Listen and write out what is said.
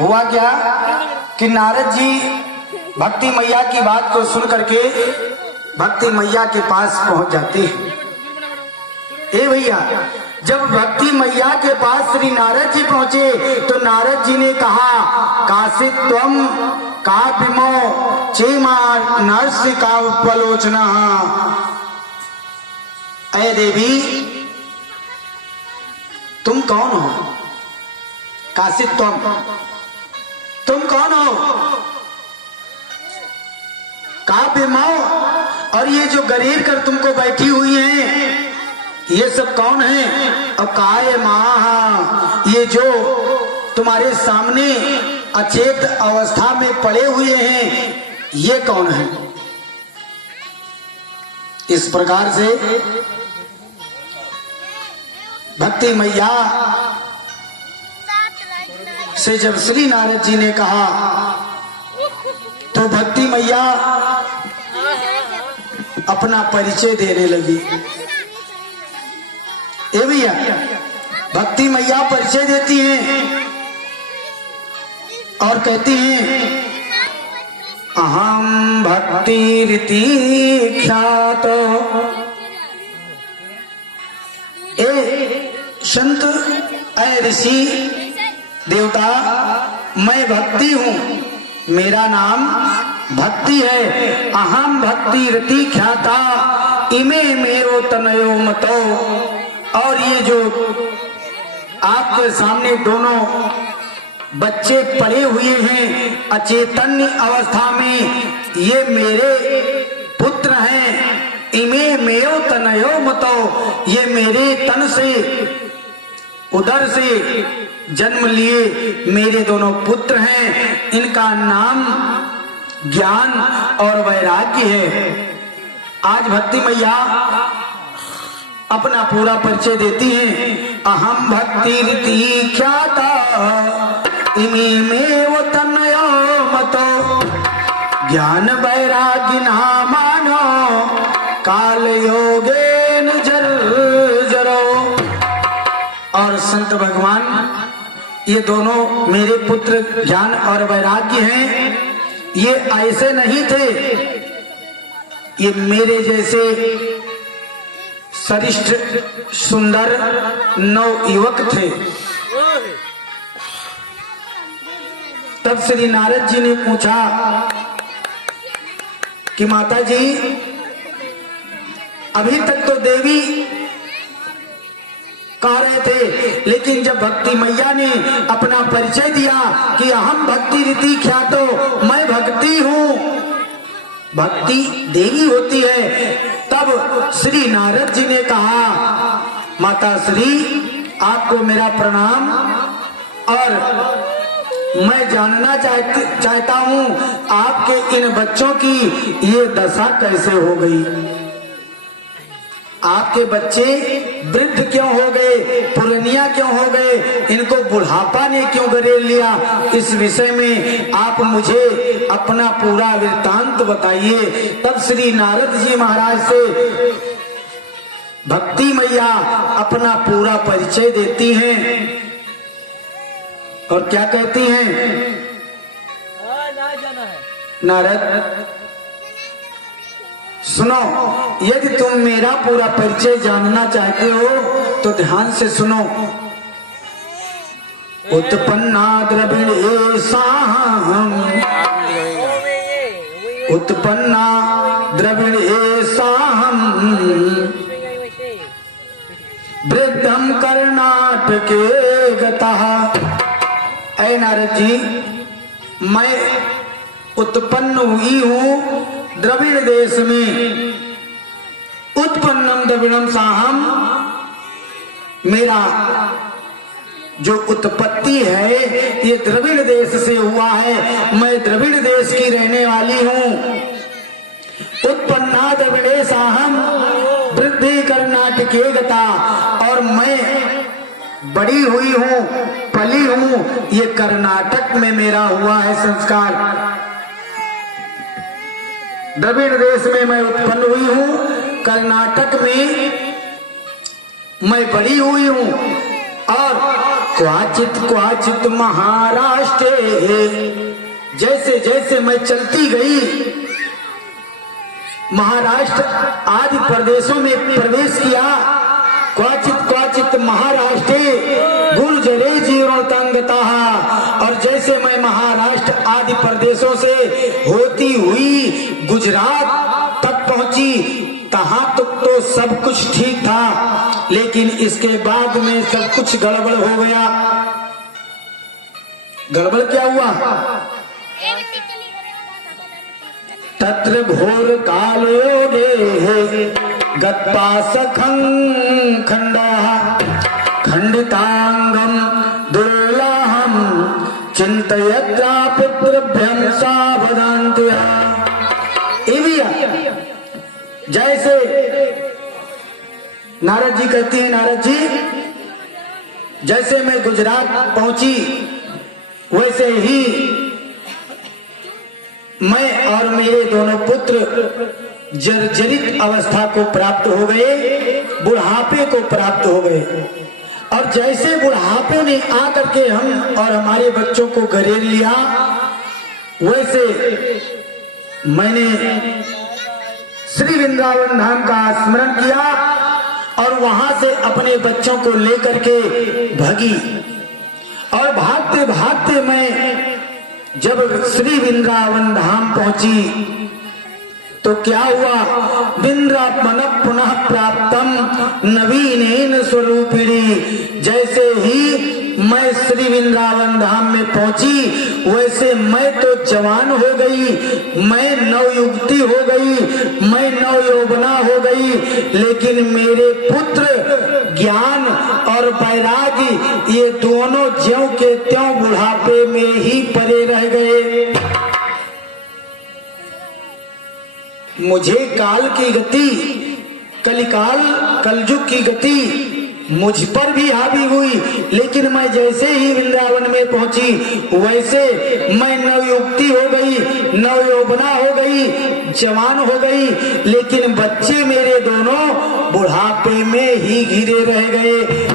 हुआ क्या कि नारद जी भक्ति मैया की बात को सुन करके भक्ति मैया के पास पहुंच जाते हैं। ए भैया, जब भक्ति मैया के पास श्री नारद जी पहुंचे तो नारद जी ने कहा, काशित्वम काव्यमो चेमा नरस्य काव्यलोचना। अय देवी, तुम कौन हो? काशित्वम, तुम कौन हो? काव्यमो, और ये जो गरीर कर तुमको बैठी हुई हैं, ये सब कौन है? और काय मां, ये जो तुम्हारे सामने अचेत अवस्था में पड़े हुए हैं, ये कौन है? इस प्रकार से भक्ति मैया से जब श्री नारद जी ने कहा तो भक्ति मैया अपना परिचय देने लगी। ए भैया, भक्ति मैया परिचय देती हैं और कहती हैं, अहम भक्ति रीति ख्यात। ए संत, ऐ ऋषि देवता, मैं भक्ति हूँ, मेरा नाम भक्ति है। अहम भक्ति रीति ख्याता इमे मेरो तनयो मतो। और ये जो आपके सामने दोनों बच्चे पड़े हुए हैं अचेतन्य अवस्था में, ये मेरे पुत्र हैं। इमे मेरो तनयो मतो, ये मेरे तन से, उदर से जन्म लिए मेरे दोनों पुत्र हैं। इनका नाम ज्ञान और वैराग्य है। आज भक्ति मैया अपना पूरा परिचय देती हैं। अहम भक्ति रीति ख्याता इमे मेव तनयो मतो, ज्ञान वैराग्य नामानो काल योगेन जर्जरो। और संत भगवान, ये दोनों मेरे पुत्र ज्ञान और वैराग्य हैं। ये ऐसे नहीं थे, ये मेरे जैसे सरिष्ठ सुंदर नव युवक थे। तब श्री नारद जी ने पूछा कि माता जी, अभी तक तो देवी कह रहे थे, लेकिन जब भक्ति मैया ने अपना परिचय दिया कि अहम भक्ति रीति ख्यातो, मैं भक्ति हूँ, भक्ति देवी होती है, तब श्री नारद जी ने कहा, माता श्री, आपको मेरा प्रणाम। और मैं जानना चाहता हूँ आपके इन बच्चों की ये दशा कैसे हो गई? आपके बच्चे वृद्ध क्यों हो गए, पुरनिया क्यों हो गए, इनको बुढ़ापा ने क्यों गरेर लिया? इस विषय में आप मुझे अपना पूरा वृत्तांत बताइए। तब श्री नारद जी महाराज से भक्ति मैया अपना पूरा परिचय देती हैं और क्या कहती हैं? नारद सुनो, यदि तुम मेरा पूरा परिचय जानना चाहते हो तो ध्यान से सुनो। उत्पन्ना द्रविणेशाहम्, उत्पन्ना द्रविणेशाहम्, वृद्धम कर्णाटके गतः। ऐ नारद जी, मैं उत्पन्न हुई हूँ द्रविड़ देश में। उत्पन्नम द्रविणम साहम, मेरा जो उत्पत्ति है ये द्रविड़ देश से हुआ है। मैं द्रविड़ देश की रहने वाली हूँ। उत्पन्ना द्रविड़े साहम वृद्धि कर्नाटके गता, और मैं बड़ी हुई हूँ, पली हूँ, ये कर्नाटक में मेरा हुआ है संस्कार। द्रविड़ देश में मैं उत्पन्न हुई हूँ, कर्नाटक में मैं बड़ी हुई हूँ, और क्वाचित क्वाचित महाराष्ट्र, जैसे जैसे मैं चलती गई महाराष्ट्र आदि प्रदेशों में प्रवेश किया। क्वाचित क्वाचित महाराष्ट्र गुर्जरे जीर्णोत्तंगता, और जैसे मैं महाराष्ट्र आदि प्रदेशों से होती हुई गुजरात तक पहुंची, तहां तक तो सब कुछ ठीक था, लेकिन इसके बाद में सब कुछ गड़बड़ हो गया। गड़बड़ क्या हुआ? तत्र घोर कालयोगे गत्पासखं खंडः खंडितांगम दुर्लभम चिंतयत्रा पुत्रभ्यं सावधानतया। जैसे नारद जी कहती हैं, नारद जी जैसे मैं गुजरात पहुंची वैसे ही मैं और मेरे दोनों पुत्र जर्जरित अवस्था को प्राप्त हो गए, बुढ़ापे को प्राप्त हो गए। और जैसे बुढ़ापे ने आकर के हम और हमारे बच्चों को गरेर लिया, वैसे मैंने श्री वृंदावन धाम का स्मरण किया और वहां से अपने बच्चों को लेकर के भागी। और भागते भागते मैं जब श्री वृंदावन धाम पहुंची तो क्या हुआ? वृंदावन पुनः प्राप्तम नवीनेन स्वरूपिणी। जैसे ही मैं श्री वृंदावन धाम में पहुंची वैसे मैं तो जवान हो गई, मैं नवयुवती हो गई, मैं नवयौवना हो गई, लेकिन मेरे पुत्र ज्ञान और वैराग्य ये दोनों ज्यों के त्यों बुढ़ापे में ही पड़े रह गए। मुझे काल की गति, कलिकाल कलयुग की गति मुझ पर भी हावी हुई, लेकिन मैं जैसे ही वृंदावन में पहुंची वैसे मैं नवयुवती हो गई, नवयौवना हो गई, जवान हो गई, लेकिन बच्चे मेरे दोनों बुढ़ापे में ही घिरे रह गए।